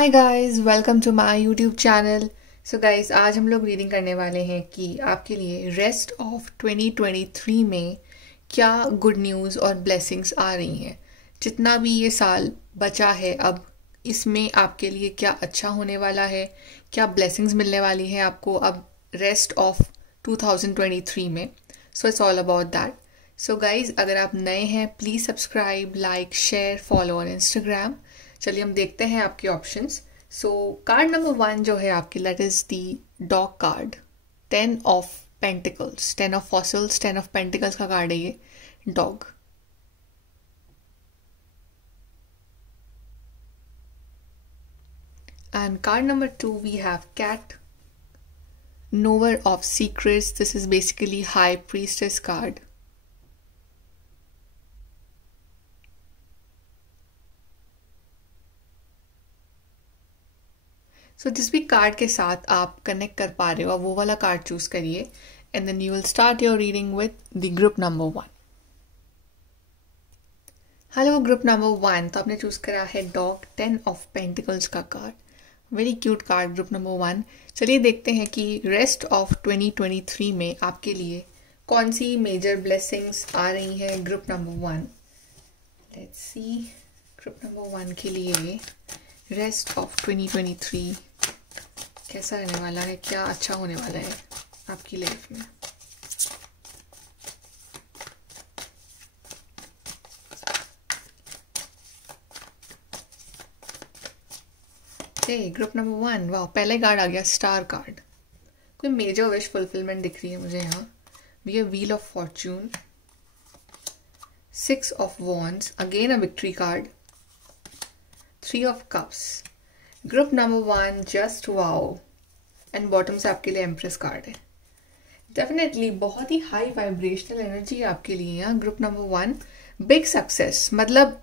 Hi guys, welcome to my YouTube channel. So guys, आज हम लोग रीडिंग करने वाले हैं कि आपके लिए रेस्ट ऑफ 2023 में क्या गुड न्यूज़ और ब्लेसिंग्स आ रही हैं। जितना भी ये साल बचा है अब, इसमें आपके लिए क्या अच्छा होने वाला है, क्या ब्लेसिंग्स मिलने वाली हैं आपको अब रेस्ट ऑफ 2023 में। So it's all about that. So guys, अगर आप नए हैं please subscribe, like, share, follow on Instagram. चलिए हम देखते हैं आपके ऑप्शंस। सो कार्ड नंबर 1 जो है आपकी, that is the dog card, 10 of pentacles, 10 of fossils, 10 of pentacles का कार्ड है ये, dog. And card number 2 we have cat, knower of secrets, this is basically high priestess card. So जिस भी card के साथ आप कनेक्ट कर पा रहे हो वो वाला कार्ड चूज करिए and then you will start your reading with the group number 1। Hello group number 1, तो आपने चूज करा है डॉग, 10 ऑफ पेंटिकल्स का card. Very cute card group number 1। चलिए देखते हैं कि रेस्ट ऑफ 2023 में आपके लिए कौन सी मेजर ब्लेसिंग्स आ रही हैं group number 1। Let's see group number 1 के लिए रेस्ट ऑफ 2023 कैसा रहने वाला है, क्या अच्छा होने वाला है आपकी लाइफ में। ग्रुप नंबर 1, वाह, पहले कार्ड आ गया स्टार कार्ड। कोई मेजर विश फुलफिलमेंट दिख रही है मुझे यहाँ। We have wheel of fortune, 6 of wands, again a victory card, 3 of cups. Group number 1, just wow, and bottom से आपके लिए एम्प्रेस कार्ड है। डेफिनेटली बहुत ही हाई वाइब्रेशनल एनर्जी है आपके लिए यहाँ ग्रुप नंबर 1। बिग सक्सेस, मतलब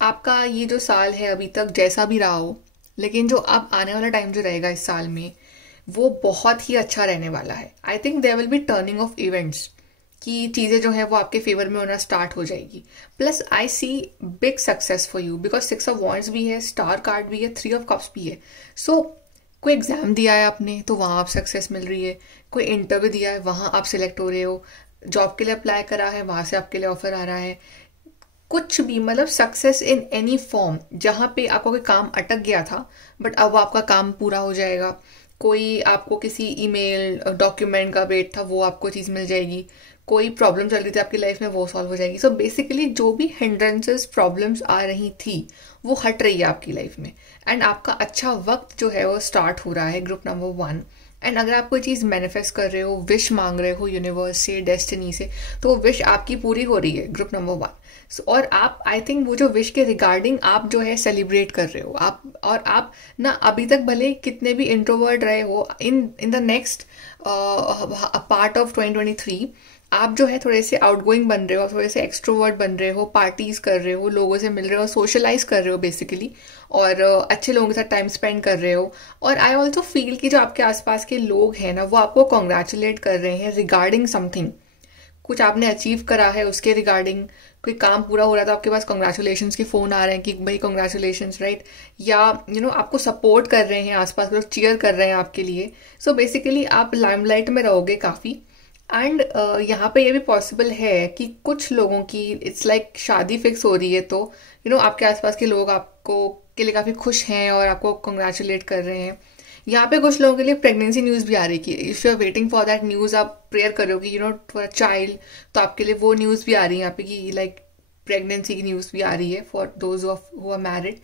आपका ये जो साल है अभी तक जैसा भी रहा हो, लेकिन जो अब आने वाला टाइम जो रहेगा इस साल में वो बहुत ही अच्छा रहने वाला है। I think there will be turning of events, कि चीज़ें जो है वो आपके फेवर में होना स्टार्ट हो जाएगी। Plus I see big success for you because 6 of wands भी है, स्टार कार्ड भी है, 3 ऑफ कप्स भी है। सो कोई एग्जाम दिया है आपने तो वहाँ आप सक्सेस मिल रही है, कोई इंटरव्यू दिया है वहाँ आप सिलेक्ट हो रहे हो, जॉब के लिए अप्लाई करा है वहाँ से आपके लिए ऑफर आ रहा है, कुछ भी, मतलब सक्सेस इन एनी फॉर्म। जहाँ पे आपका कोई काम अटक गया था बट अब आपका काम पूरा हो जाएगा। कोई आपको किसी ईमेल डॉक्यूमेंट का वेट था, वो आपको चीज़ मिल जाएगी। कोई प्रॉब्लम चल रही थी आपकी लाइफ में, वो सॉल्व हो जाएगी। सो बेसिकली जो भी हिंड्रेंसेस प्रॉब्लम्स आ रही थी वो हट रही है आपकी लाइफ में, एंड आपका अच्छा वक्त जो है वो स्टार्ट हो रहा है ग्रुप नंबर 1। एंड अगर आप कोई चीज़ मैनिफेस्ट कर रहे हो, विश मांग रहे हो यूनिवर्स से, डेस्टिनी से, तो वो विश आपकी पूरी हो रही है ग्रुप नंबर 1। और आप, आई थिंक वो जो विश के रिगार्डिंग आप जो है सेलिब्रेट कर रहे हो आप, और आप ना अभी तक भले कितने भी इंट्रोवर्ट रहे हो, इन द नेक्स्ट पार्ट ऑफ 2023 आप जो है थोड़े से आउटगोइंग बन रहे हो, थोड़े से एक्सट्रोवर्ट बन रहे हो, पार्टीज कर रहे हो, लोगों से मिल रहे हो, सोशलाइज कर रहे हो बेसिकली, और अच्छे लोगों के साथ टाइम स्पेंड कर रहे हो। और आई ऑल्सो फील कि जो आपके आसपास के लोग हैं ना वो आपको कॉन्ग्रेचुलेट कर रहे हैं रिगार्डिंग समथिंग, कुछ आपने अचीव करा है उसके रिगार्डिंग। कोई काम पूरा हो रहा था आपके पास, कॉन्ग्रेचुलेशन के फोन आ रहे हैं कि भाई कॉन्ग्रेचुलेशन, राइट। या आपको सपोर्ट कर रहे हैं, आसपास लोग चीयर कर रहे हैं आपके लिए। सो बेसिकली आप लाइमलाइट में रहोगे काफ़ी। एंड यहाँ पे ये भी पॉसिबल है कि कुछ लोगों की इट्स लाइक शादी फिक्स हो रही है, तो आपके आसपास के लोग आपको के लिए काफ़ी खुश हैं और आपको कॉन्ग्रेचुलेट कर रहे हैं। यहाँ पे कुछ लोगों के लिए प्रेगनेंसी न्यूज़ भी आ रही है कि if you are waiting for that news, आप प्रेयर करोगे फॉर अ चाइल्ड, तो आपके लिए वो न्यूज़ भी आ रही है यहाँ पे कि लाइक प्रेगनेंसी की न्यूज़ भी आ रही है for those who are married.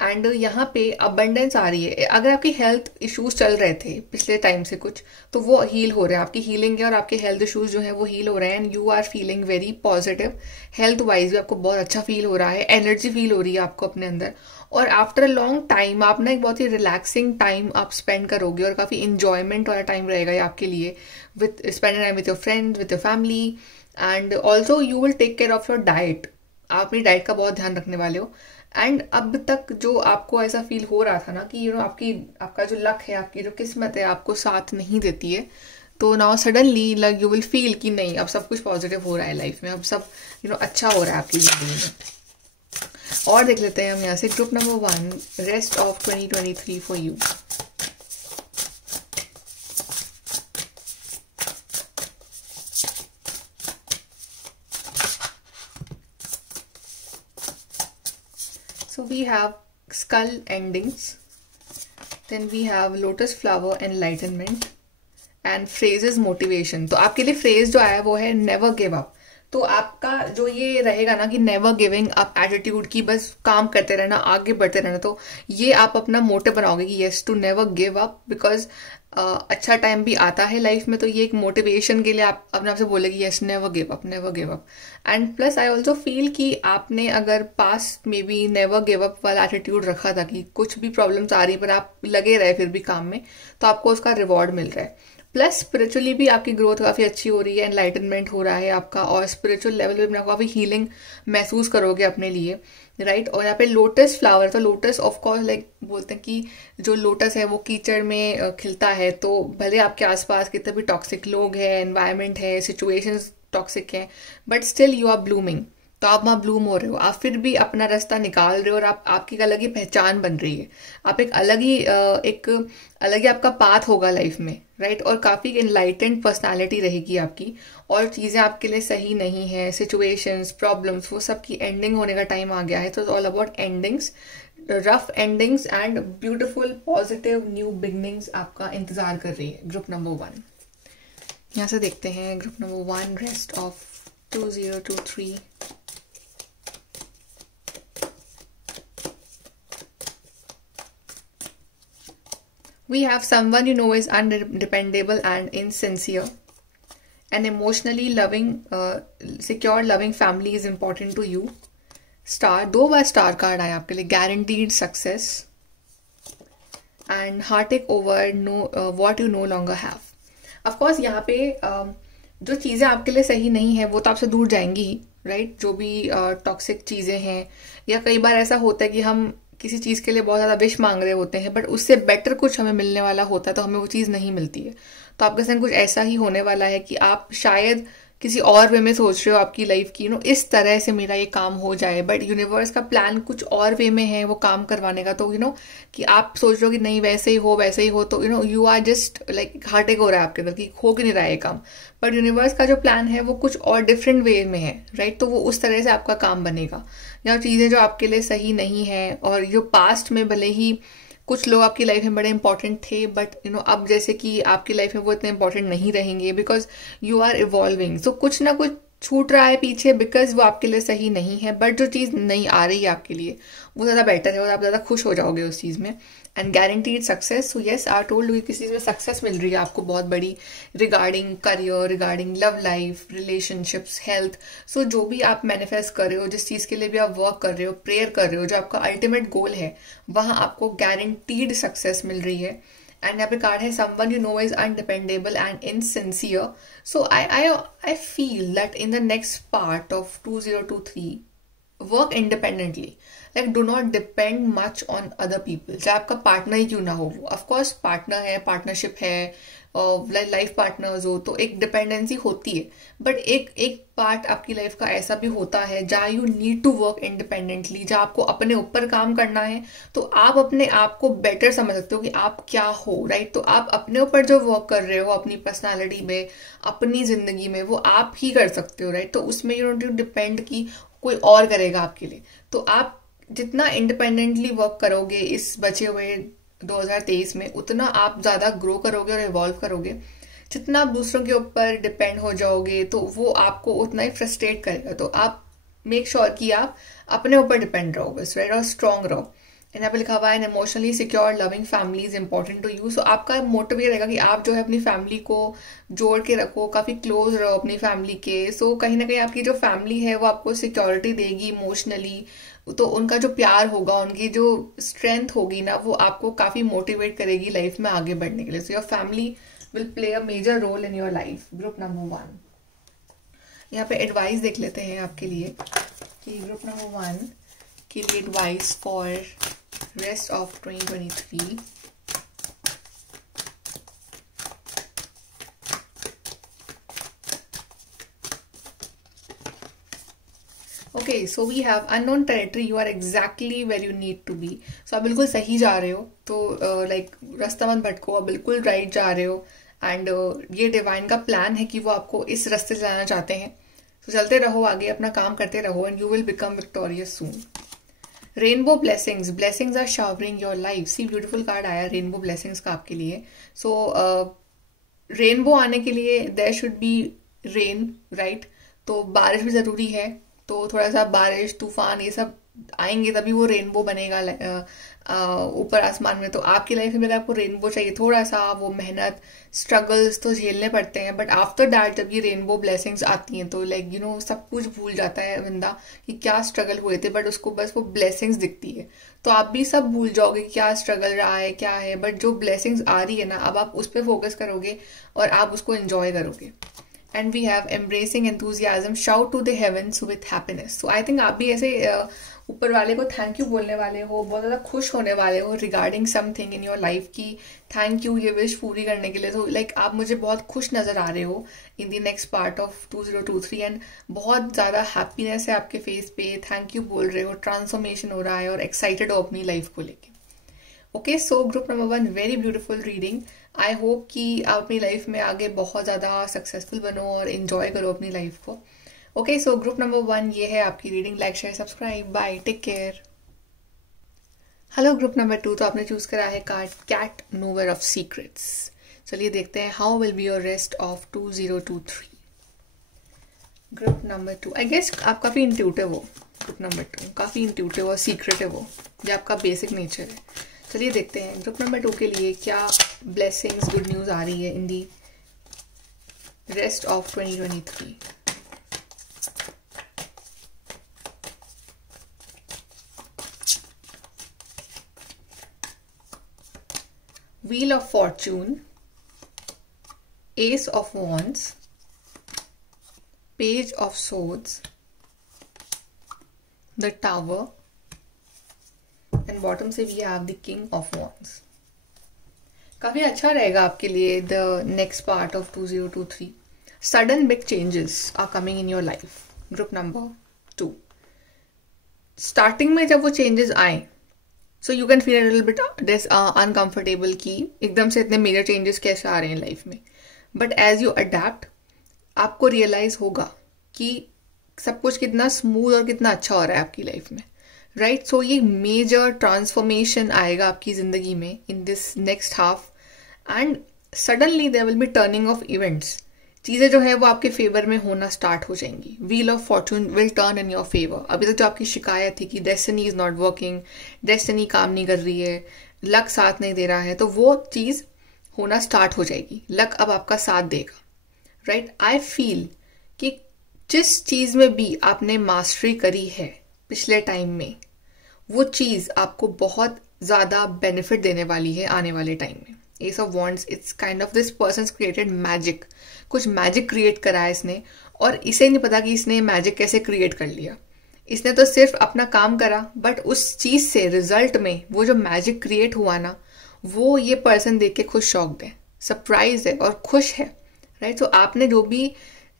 And यहाँ पे अबंडेंस आ रही है। अगर आपकी हेल्थ इश्यूज चल रहे थे पिछले टाइम से कुछ, तो वो हील हो रहे हैं, आपकी हीलिंग है और आपके हेल्थ इश्यूज जो है वो हील हो रहे हैं, and you are feeling very positive. Health wise भी आपको बहुत अच्छा फील हो रहा है, एनर्जी फील हो रही है आपको अपने अंदर। और आफ्टर अ लॉन्ग टाइम आप ना एक बहुत ही रिलैक्सिंग टाइम आप स्पेंड करोगे, और काफ़ी इंजॉयमेंट वाला टाइम रहेगा ये आपके लिए, with spend time with your friends, with your family. And also you will take care of your diet, आप अपनी डाइट का बहुत ध्यान रखने वाले हो। एंड अब तक जो आपको ऐसा फील हो रहा था ना कि आपका जो लक है, आपकी जो किस्मत है आपको साथ नहीं देती है, तो now suddenly like you will feel कि नहीं, अब सब कुछ पॉजिटिव हो रहा है लाइफ में, अब सब अच्छा हो रहा है आपकी जिंदगी में। और देख लेते हैं हम यहाँ से group number 1, rest of 2023 for you. So we have skull endings, then we have lotus flower enlightenment and phrases motivation। तो आपके लिए फ्रेज जो आया वो है नेवर गिव अप। तो आपका जो ये रहेगा ना कि नेवर गिविंग अप एटीट्यूड की बस काम करते रहना, आगे बढ़ते रहना, तो ये आप अपना मोटिव बनाओगे कि yes to never give up, because अच्छा टाइम भी आता है लाइफ में। तो ये एक मोटिवेशन के लिए आप अपने आप से बोलेगी yes never give up, never give up. And plus I also feel कि आपने अगर पास्ट में भी नेवर गिव अप वाला एटीट्यूड रखा था कि कुछ भी प्रॉब्लम्स आ रही पर आप लगे रहे फिर भी काम में, तो आपको उसका रिवॉर्ड मिल रहा है। प्लस स्पिरिचुअली भी आपकी ग्रोथ काफ़ी अच्छी हो रही है, एनलाइटनमेंट हो रहा है आपका, और स्पिरिचुअल लेवल पे आप काफ़ी हीलिंग महसूस करोगे अपने लिए, राइट। और यहाँ पे लोटस फ्लावर, तो लोटस ऑफ कोर्स लाइक बोलते हैं कि जो लोटस है वो कीचड़ में खिलता है, तो भले आपके आसपास कितने भी टॉक्सिक लोग हैं, एनवायरनमेंट है, सिचुएशंस टॉक्सिक हैं, but still you are blooming. तो आप वहाँ ब्लूम हो रहे हो, आप फिर भी अपना रास्ता निकाल रहे हो, और आपकी एक अलग ही पहचान बन रही है। आप एक अलग ही आपका पाथ होगा लाइफ में, राइट। और काफ़ी इनलाइटेंड पर्सनालिटी रहेगी आपकी, और चीज़ें आपके लिए सही नहीं है, सिचुएशंस, प्रॉब्लम्स, वो सब की एंडिंग होने का टाइम आ गया है। तो all about endings, rough endings and beautiful positive new beginnings आपका इंतजार कर रही है ग्रुप नंबर 1। यहाँ से देखते हैं group number 1, rest of 2023। We have someone you know is undependable and insincere. An emotionally loving, secure, loving family is important to you. Star, 2 bar star card आया आपके लिए, guaranteed success and heartache over what you no longer have. Of course यहाँ पे जो चीज़ें आपके लिए सही नहीं है वो तो आपसे दूर जाएंगी ही, राइट। जो भी टॉक्सिक चीज़ें हैं, या कई बार ऐसा होता है कि हम किसी चीज़ के लिए बहुत ज़्यादा विश मांग रहे होते हैं, बट उससे बेटर कुछ हमें मिलने वाला होता है, तो हमें वो चीज़ नहीं मिलती है। तो आपके संग कुछ ऐसा ही होने वाला है कि आप शायद किसी और वे में सोच रहे हो आपकी लाइफ की, इस तरह से मेरा ये काम हो जाए, बट यूनिवर्स का प्लान कुछ और वे में है वो काम करवाने का। तो कि आप सोच रहे हो कि नहीं वैसे ही हो, तो you are just like heartache हो रहा है आपके अंदर कि हो क्यों नहीं रहा है ये काम, बट यूनिवर्स का जो प्लान है वो कुछ और डिफरेंट वे में है, राइट। तो वो उस तरह से आपका काम बनेगा। या चीज़ें जो आपके लिए सही नहीं है, और जो पास्ट में भले ही कुछ लोग आपकी लाइफ में बड़े इंपॉर्टेंट थे, बट अब जैसे कि आपकी लाइफ में वो इतने इंपॉर्टेंट नहीं रहेंगे, बिकॉज यू आर इवॉल्विंग। सो कुछ ना कुछ छूट रहा है पीछे, बिकॉज वो आपके लिए सही नहीं है, बट जो चीज़ नहीं आ रही है आपके लिए वो ज़्यादा बेटर है, और आप ज़्यादा खुश हो जाओगे उस चीज़ में। And guaranteed success, so yes are told कि किसी चीज़ में सक्सेस मिल रही है आपको बहुत बड़ी, regarding career, regarding love life, relationships, health. So जो भी आप मैनिफेस्ट कर रहे हो, जिस चीज़ के लिए भी आप वर्क कर रहे हो, प्रेयर कर रहे हो, जो आपका अल्टीमेट गोल है, वहाँ आपको गारंटीड सक्सेस मिल रही है। एंड यहाँ पे कार्ड है someone you know is undependable and insincere. So I feel that in the next part of 2023 work independently, like do not depend much on other people. चाहे आपका पार्टनर ही क्यों ना हो, वो ऑफकोर्स पार्टनर है, पार्टनरशिप है, लाइफ पार्टनर्स हो, तो एक डिपेंडेंसी होती है, बट एक पार्ट आपकी लाइफ का ऐसा भी होता है जहाँ you need to work independently, जहाँ आपको अपने ऊपर काम करना है। तो आप अपने आप को बेटर समझ सकते हो कि आप क्या हो, राइट। तो आप अपने ऊपर जो वर्क कर रहे हो, अपनी पर्सनालिटी में, अपनी जिंदगी में, वो आप ही कर सकते हो, राइट। तो उसमें यू डोंट डिपेंड कि कोई और करेगा आपके लिए। तो आप जितना इंडिपेंडेंटली वर्क करोगे इस बचे हुए 2023 में, उतना आप ज़्यादा ग्रो करोगे और इवॉल्व करोगे। जितना आप दूसरों के ऊपर डिपेंड हो जाओगे तो वो आपको उतना ही फ्रस्ट्रेट करेगा। तो आप मेक श्योर कि आप अपने ऊपर डिपेंड रहो बस, राइट, और स्ट्रांग रहो। यहाँ पे लिखा हुआ है an emotionally secure loving family is important to you. So आपका मोटिव ये रहेगा कि आप जो है अपनी फैमिली को जोड़ के रखो, काफ़ी क्लोज रहो अपनी फैमिली के। सो कहीं ना कहीं आपकी जो फैमिली है वो आपको सिक्योरिटी देगी इमोशनली, तो उनका जो प्यार होगा, उनकी जो स्ट्रेंथ होगी ना, वो आपको काफ़ी मोटिवेट करेगी लाइफ में आगे बढ़ने के लिए। So your family will play a major role in your life. Group number 1, यहाँ पे एडवाइस देख लेते हैं आपके लिए कि ग्रुप नंबर 1 के लिए advice for rest of 2023। Okay, so we have unknown territory, you are exactly where you need to be. So आप बिल्कुल सही जा रहे हो, तो लाइक रास्ता मत भटको, आप बिल्कुल राइट जा रहे हो। एंड ये डिवाइन का प्लान है कि वो आपको इस रास्ते से लाना चाहते हैं। तो चलते रहो आगे, अपना काम करते रहो, and you will become victorious soon. Rainbow blessings, blessings are showering your life. See beautiful card आया रेनबो ब्लेसिंग्स का आपके लिए। सो रेनबो आने के लिए there should be rain, right? तो बारिश भी ज़रूरी है, तो थोड़ा सा बारिश तूफान ये सब आएंगे तभी वो रेनबो बनेगा ऊपर आसमान में। तो आपकी लाइफ में अगर आपको रेनबो चाहिए, थोड़ा सा वो मेहनत स्ट्रगल्स तो झेलने पड़ते हैं, बट आफ्टर दैट जब ये रेनबो ब्लेसिंग्स आती हैं तो लाइक यू नो सब कुछ भूल जाता है बंदा कि क्या स्ट्रगल हुए थे, बट उसको बस वो ब्लेसिंग्स दिखती है। तो आप भी सब भूल जाओगे कि क्या स्ट्रगल रहा है क्या है, बट जो ब्लेसिंग्स आ रही है ना, अब आप उस पर फोकस करोगे और आप उसको एंजॉय करोगे। And we have embracing enthusiasm, shout to the heavens with happiness. So I think आप भी ऐसे ऊपर वाले को थैंक यू बोलने वाले हो, बहुत ज़्यादा खुश होने वाले हो regarding something in your life की थैंक यू ये विश पूरी करने के लिए। तो लाइक आप मुझे बहुत खुश नज़र आ रहे हो इन the next part of 2023, and बहुत ज़्यादा हैप्पीनेस है आपके फेस पे, थैंक यू बोल रहे हो, ट्रांसफॉर्मेशन हो रहा है और एक्साइटेड हो अपनी लाइफ को लेके। Okay, so group number 1, very beautiful reading. I hope कि आप अपनी लाइफ में आगे बहुत ज़्यादा सक्सेसफुल बनो और इन्जॉय करो अपनी लाइफ को। ओके, सो ग्रुप नंबर 1 ये है आपकी reading. Like share subscribe, bye, take care. Hello group number 2, तो आपने चूज करा है card cat nowhere of secrets. चलिए देखते हैं how will be your rest of 2023। Group number 2, I guess आप काफ़ी इंट्यूटिव हो। ग्रुप नंबर 2 काफ़ी इंट्यूटिव और सीक्रेटिव हो, ये आपका बेसिक नेचर है। चलिए देखते हैं ग्रुप नंबर 2 के लिए क्या ब्लेसिंग्स गुड न्यूज़ आ रही है in the rest of 2023। Wheel of Fortune, Ace of Wands, Page of Swords, the Tower, and bottom से we have the King of Wands. काफ़ी अच्छा रहेगा आपके लिए the next part of 2023. Sudden big changes are coming in your life. Group number 2. Starting में जब वो changes आए, so you can feel a little bit uncomfortable कि एकदम से इतने मेजर चेंजेस कैसे आ रहे हैं लाइफ में, बट एज यू अडेप्ट आपको रियलाइज होगा कि सब कुछ कितना स्मूथ और कितना अच्छा हो रहा है आपकी लाइफ में, राइट? सो ये मेजर ट्रांसफॉर्मेशन आएगा आपकी ज़िंदगी में in this next half, and suddenly there will be turning of events. चीज़ें जो है वो आपके फेवर में होना स्टार्ट हो जाएंगी। Wheel of Fortune will turn in your favour. अभी तक जो आपकी शिकायत थी कि destiny is not working, destiny काम नहीं कर रही है, लक साथ नहीं दे रहा है, तो वो चीज़ होना स्टार्ट हो जाएगी। लक अब आपका साथ देगा, राइट? आई फील कि जिस चीज़ में भी आपने मास्टरी करी है पिछले टाइम में, वो चीज़ आपको बहुत ज़्यादा बेनिफिट देने वाली है आने वाले टाइम में। Ace of Wands, it's kind of this person's created magic. कुछ मैजिक क्रिएट करा है इसने, और इसे नहीं पता कि इसने मैजिक कैसे क्रिएट कर लिया। इसने तो सिर्फ अपना काम करा, बट उस चीज़ से रिजल्ट में वो जो मैजिक क्रिएट हुआ ना, वो ये पर्सन देख के खुद शॉक्ड है, सरप्राइज है और खुश है, राइट? तो आपने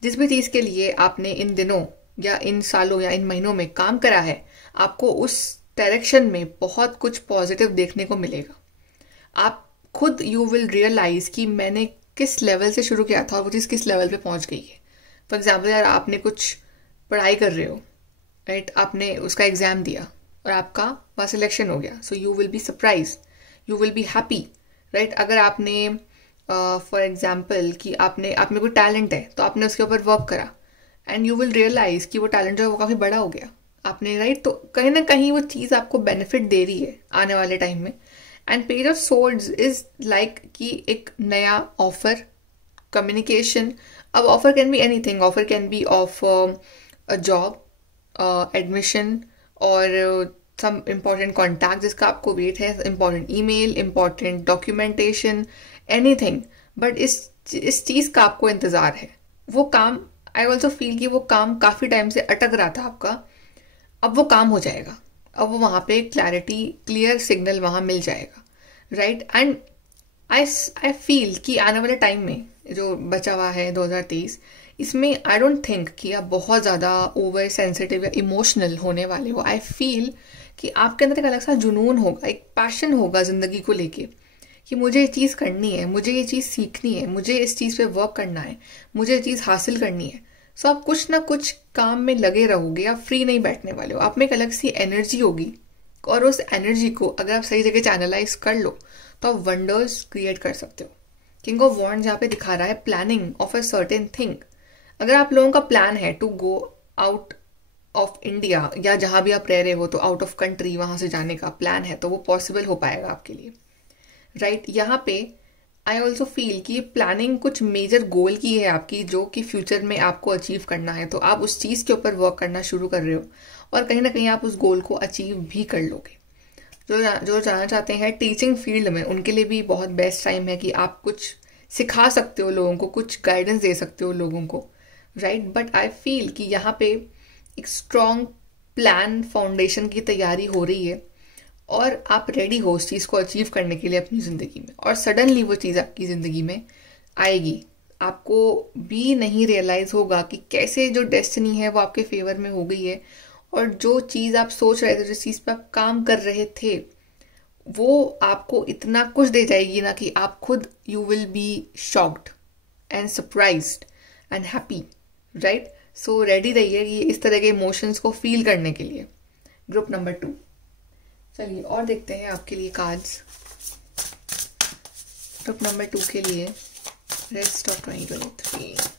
जिस भी चीज़ के लिए आपने इन दिनों या इन सालों या इन महीनों में काम करा है, आपको उस डायरेक्शन में बहुत कुछ पॉजिटिव देखने को मिलेगा। आप खुद यू विल रियलाइज कि मैंने किस लेवल से शुरू किया था और वो चीज़ किस लेवल पे पहुंच गई है। फॉर एग्जाम्पल, यार आपने कुछ पढ़ाई कर रहे हो, राइट? आपने उसका एग्ज़ाम दिया और आपका वहाँ सिलेक्शन हो गया, so you will be surprise, you will be happy, right? अगर आपने फॉर एग्जाम्पल कि आप में कोई टैलेंट है तो आपने उसके ऊपर वर्क करा, एंड यू विल रियलाइज कि वो टैलेंट जो है वो काफ़ी बड़ा हो गया आपने, राइट? तो कहीं ना कहीं वो चीज़ आपको बेनिफिट दे रही है आने वाले टाइम में। And page of swords is like कि एक नया ऑफर, कम्युनिकेशन। अब offer can be anything, offer can be of a job, admission, और सम इम्पॉर्टेंट कॉन्टैक्ट जिसका आपको वेट है, important email, important documentation, anything. But इस चीज़ का आपको इंतज़ार है। वो काम, आई ऑल्सो फील कि वो काम काफ़ी टाइम से अटक रहा था आपका, अब वो काम हो जाएगा, अब वो वहाँ पे क्लैरिटी, क्लियर सिग्नल वहाँ मिल जाएगा, राइट? एंड आई फील कि आने वाले टाइम में जो बचा हुआ है 2023, इसमें आई डोंट थिंक कि आप बहुत ज़्यादा ओवर सेंसिटिव या इमोशनल होने वाले हो. आई फील कि आपके अंदर एक अलग सा जुनून होगा, एक पैशन होगा ज़िंदगी को लेके कि मुझे ये चीज़ करनी है, मुझे ये चीज़ सीखनी है, मुझे इस चीज़ पे वर्क करना है, मुझे ये चीज़ हासिल करनी है. सो आप कुछ ना कुछ काम में लगे रहोगे, आप फ्री नहीं बैठने वाले हो. आप में एक अलग सी एनर्जी होगी और उस एनर्जी को अगर आप सही जगह चैनलाइज कर लो तो आप वंडर्स क्रिएट कर सकते हो. किंग ऑफ वॉन्ड्स यहाँ पे दिखा रहा है planning of a certain thing. अगर आप लोगों का प्लान है to go out of India या जहां भी आप रह रहे हो तो आउट ऑफ कंट्री वहां से जाने का प्लान है तो वो पॉसिबल हो पाएगा आपके लिए, राइट. यहाँ पे आई ऑल्सो फील कि प्लानिंग कुछ मेजर गोल की है आपकी जो कि फ्यूचर में आपको अचीव करना है, तो आप उस चीज़ के ऊपर वर्क करना शुरू कर रहे हो और कहीं ना कहीं आप उस गोल को अचीव भी कर लोगे. जो जाना चाहते हैं टीचिंग फील्ड में उनके लिए भी बहुत बेस्ट टाइम है कि आप कुछ सिखा सकते हो लोगों को, कुछ गाइडेंस दे सकते हो लोगों को, राइट. बट आई फील कि यहाँ पे एक स्ट्रॉन्ग प्लान फाउंडेशन की तैयारी हो रही है और आप रेडी हो उस चीज़ को अचीव करने के लिए अपनी ज़िंदगी में, और सडनली वो चीज़ आपकी ज़िंदगी में आएगी. आपको भी नहीं रियलाइज़ होगा कि कैसे जो डेस्टिनी है वो आपके फेवर में हो गई है और जो चीज़ आप सोच रहे थे, जिस चीज़ पे आप काम कर रहे थे, वो आपको इतना कुछ दे जाएगी ना कि आप खुद you will be shocked and surprised and happy, right. So ready रहिए कि इस तरह के इमोशंस को फील करने के लिए. Group number 2. चलिए और देखते हैं आपके लिए कार्ड्स. ग्रुप नंबर 2 के लिए रेस्ट ऑफ 2023.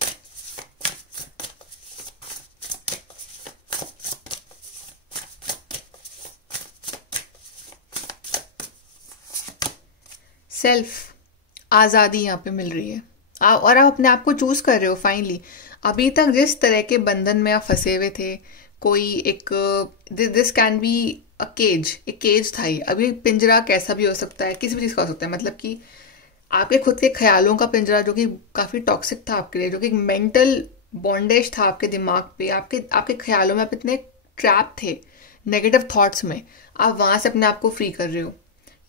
सेल्फ आज़ादी यहाँ पे मिल रही है और आप अपने आप को चूज कर रहे हो फाइनली. अभी तक जिस तरह के बंधन में आप फंसे हुए थे, कोई एक this can be a cage, एक केज था ही. अभी पिंजरा कैसा भी हो सकता है, किसी भी चीज़ का हो सकता है, मतलब कि आपके खुद के ख्यालों का पिंजरा जो कि काफ़ी टॉक्सिक था आपके लिए, जो कि मेंटल बॉन्डेज था आपके दिमाग पे, आपके ख्यालों में आप इतने ट्रैप थे नेगेटिव थॉट्स में, आप वहाँ से अपने आप को फ्री कर रहे हो.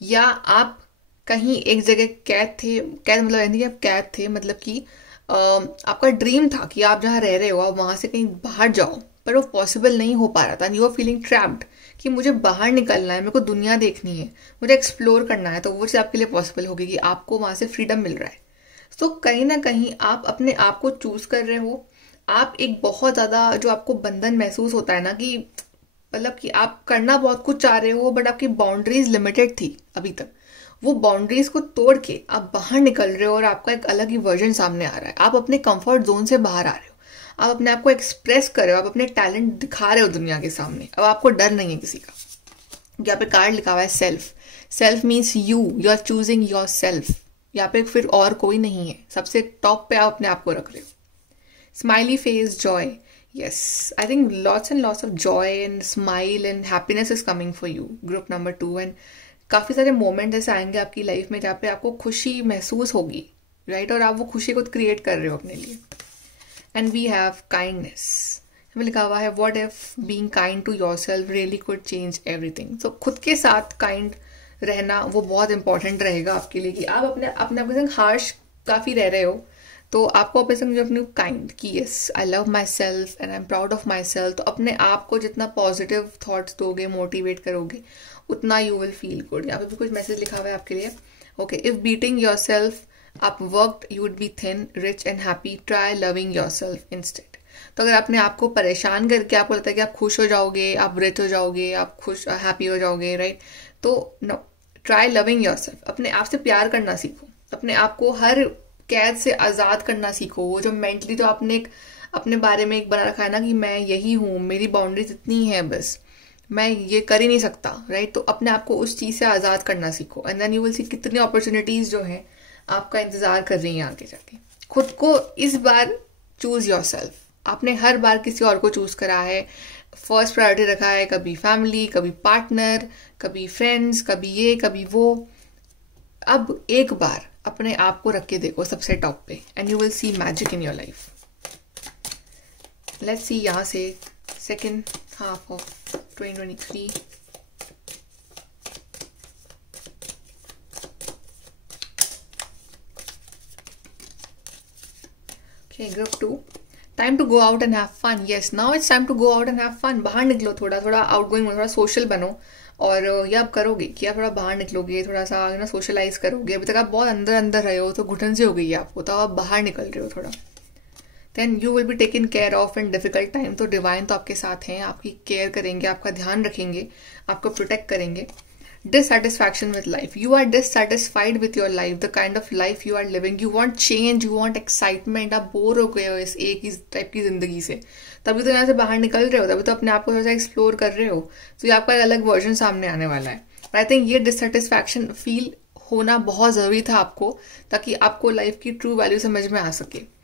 या आप कहीं एक जगह कैद थे, कैद मतलब यानी कि आप कैद थे, मतलब कि आपका ड्रीम था कि आप जहाँ रह रहे हो आप वहाँ से कहीं बाहर जाओ, पर वो पॉसिबल नहीं हो पा रहा था. यू आर फीलिंग ट्रैप्ड कि मुझे बाहर निकलना है, मेरे को दुनिया देखनी है, मुझे एक्सप्लोर करना है, तो वो चीज़ आपके लिए पॉसिबल होगी कि आपको वहाँ से फ्रीडम मिल रहा है. तो कहीं ना कहीं आप अपने आप को चूज कर रहे हो. आप एक बहुत ज़्यादा जो आपको बंधन महसूस होता है ना, कि मतलब कि आप करना बहुत कुछ चाह रहे हो बट आपकी बाउंड्रीज लिमिटेड थी अभी तक, वो बाउंड्रीज को तोड़ के आप बाहर निकल रहे हो और आपका एक अलग ही वर्जन सामने आ रहा है. आप अपने कंफर्ट जोन से बाहर आ रहे हो, आप अपने आप को एक्सप्रेस कर रहे हो, आप अपने टैलेंट दिखा रहे हो दुनिया के सामने. अब आपको डर नहीं है किसी का. यहाँ पे कार्ड लिखा हुआ है self. Self means you are choosing yourself. यहाँ पे फिर और कोई नहीं है, सबसे टॉप पे आप अपने आप को रख रहे हो. Smiley face, Joy. Yes, I think lots and lots of joy and smile and happiness is coming for you. Group number 2. And काफ़ी सारे मोमेंट ऐसे आएंगे आपकी लाइफ में जहाँ पे आपको खुशी महसूस होगी, राइट, और आप वो खुशी को क्रिएट कर रहे हो अपने लिए. And we have kindness. हमें लिखा हुआ है what if being kind to yourself really could change everything. तो खुद के साथ काइंड रहना वो बहुत इंपॉर्टेंट रहेगा आपके लिए, कि आप अपने आप के संग हार्श काफ़ी रह रहे हो, तो आपको अपने संग अपने काइंड कि yes I love my self and I am proud of my self. तो अपने आप को जितना पॉजिटिव थॉट्स दोगे, मोटिवेट करोगे, उतना यू विल फील गुड. यहाँ पे भी कुछ मैसेज लिखा हुआ है आपके लिए. Okay, if beating your self up worked you would be thin, rich and happy, try loving your self instead. तो अगर अपने आप को परेशान करके आपको लगता है कि आप खुश हो जाओगे, आप रिच हो जाओगे, आप खुश हैप्पी हो जाओगे, राइट, तो no, try loving yourself. अपने आप से प्यार करना सीखो, अपने आप को हर कैद से आज़ाद करना सीखो. वो जो मेंटली तो आपने एक अपने बारे में एक बना रखा है ना कि मैं यही हूँ, मेरी बाउंड्रीज इतनी है, बस मैं ये कर ही नहीं सकता, राइट, तो अपने आप को उस चीज़ से आज़ाद करना सीखो. And then you will see कितनी अपॉर्चुनिटीज़ जो हैं आपका इंतज़ार कर रही हैं आगे जाके. खुद को इस बार चूज़ योर सेल्फ. आपने हर बार किसी और को चूज़ करा है, फर्स्ट प्रायोरिटी रखा है, कभी फैमिली, कभी पार्टनर, कभी फ्रेंड्स, कभी ये कभी वो. अब एक बार अपने आप को रख के देखो सबसे टॉप पे and you will see magic in your life. Let's see यहाँ से second half of 2023. Okay, group 2. Time to go out and have fun. Yes, now it's time to go out and have fun. बाहर निकलो, थोड़ा थोड़ा out going, थोड़ा social बनो. और ये आप करोगे कि आप थोड़ा बाहर निकलोगे, थोड़ा सा ना सोशलाइज करोगे. अभी तक आप बहुत अंदर अंदर रहे हो तो घुटन से हो गई है आपको, तो आप बाहर निकल रहे हो थोड़ा. Then you will be taken care of in difficult time. तो डिवाइन तो आपके साथ हैं, आपकी केयर करेंगे, आपका ध्यान रखेंगे, आपको प्रोटेक्ट करेंगे. Dissatisfaction with life. You are dissatisfied with your life, the kind of life you are living. You want change, you want excitement. आप बोर हो गए हो इस एक ही टाइप की जिंदगी से, तभी तो यहाँ से बाहर निकल रहे हो, तभी तो अपने आप को थोड़ा सा एक्सप्लोर कर रहे हो. तो ये आपका एक अलग वर्जन सामने आने वाला है. आई थिंक ये डिससेटिस्फैक्शन फील होना बहुत जरूरी था आपको, ताकि आपको लाइफ की ट्रू वैल्यू समझ में आ सके.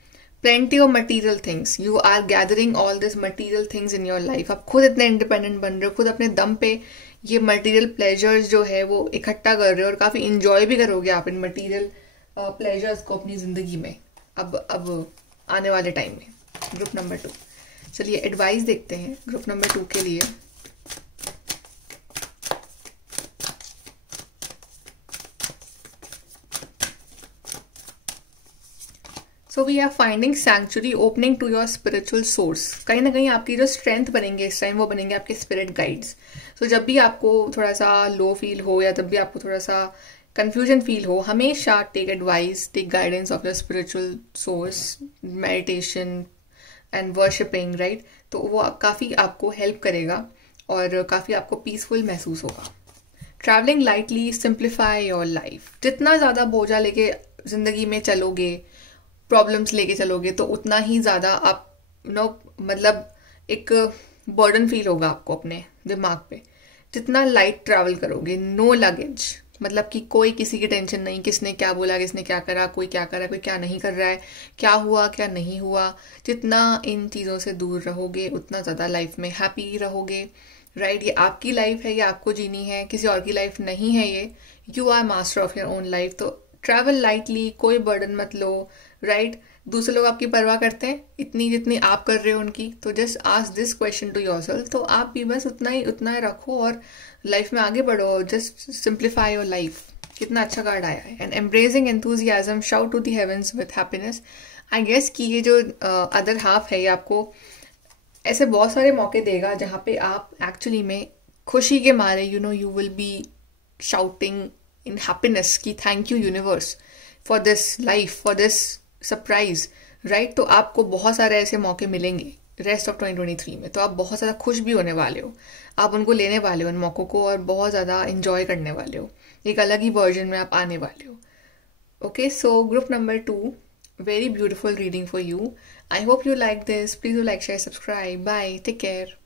Plenty of material things. You are gathering all these material things in your life. आप खुद इतने इंडिपेंडेंट बन रहे हो, खुद अपने दम पे ये मटेरियल प्लेजर्स जो है वो इकट्ठा कर रहे हो, और काफी इंजॉय भी करोगे आप इन मटेरियल प्लेजर्स को अपनी जिंदगी में अब आने वाले टाइम में. Group number 2. चलिए एडवाइस देखते हैं ग्रुप नंबर 2 के लिए. So we are finding sanctuary, opening to your spiritual source. कहीं ना कहीं आपकी जो स्ट्रेंथ बनेंगे इस टाइम, वो बनेंगे आपके स्पिरिट गाइड्स. सो जब भी आपको थोड़ा सा लो फील हो, या जब भी आपको थोड़ा सा कंफ्यूजन फील हो, हमेशा take advice, take guidance of your spiritual source. Meditation and worshipping, right. तो वो काफ़ी आपको हेल्प करेगा और काफ़ी आपको पीसफुल महसूस होगा. Travelling lightly, simplify your life. जितना ज़्यादा बोझा लेके जिंदगी में चलोगे, प्रॉब्लम्स लेके चलोगे, तो उतना ही ज़्यादा आप मतलब एक बर्डन फील होगा आपको अपने दिमाग पे. जितना लाइट ट्रैवल करोगे, नो लगेज, मतलब कि कोई किसी की टेंशन नहीं, किसने क्या बोला, किसने क्या करा, कोई क्या करा, कोई क्या नहीं कर रहा है, क्या हुआ क्या नहीं हुआ. जितना इन चीज़ों से दूर रहोगे, उतना ज़्यादा लाइफ में हैप्पी रहोगे, राइट. ये आपकी लाइफ है, ये आपको जीनी है, किसी और की लाइफ नहीं है ये. You are master of your own life. तो ट्रैवल लाइटली, कोई बर्डन मत लो, राइट. दूसरे लोग आपकी परवाह करते हैं इतनी जितनी आप कर रहे हो उनकी. तो just ask this question to yourself. तो आप भी बस उतना ही रखो और लाइफ में आगे बढ़ो. Just simplify your life. कितना अच्छा कार्ड आया है. And embracing enthusiasm, shout to the heavens with happiness. I guess कि ये जो अदर हाफ है, ये आपको ऐसे बहुत सारे मौके देगा जहाँ पे आप एक्चुअली में खुशी के मारे you will be shouting in happiness की thank you universe for this life, for this surprise, right. तो आपको बहुत सारे ऐसे मौके मिलेंगे रेस्ट ऑफ 2023 में. तो आप बहुत ज़्यादा खुश भी होने वाले हो, आप उनको लेने वाले हो उन मौकों को, और बहुत ज़्यादा इंजॉय करने वाले हो. एक अलग ही वर्जन में आप आने वाले हो. Okay, so group number 2, very beautiful reading for you. I hope you like this. Please do like, share, subscribe. Bye. Take care.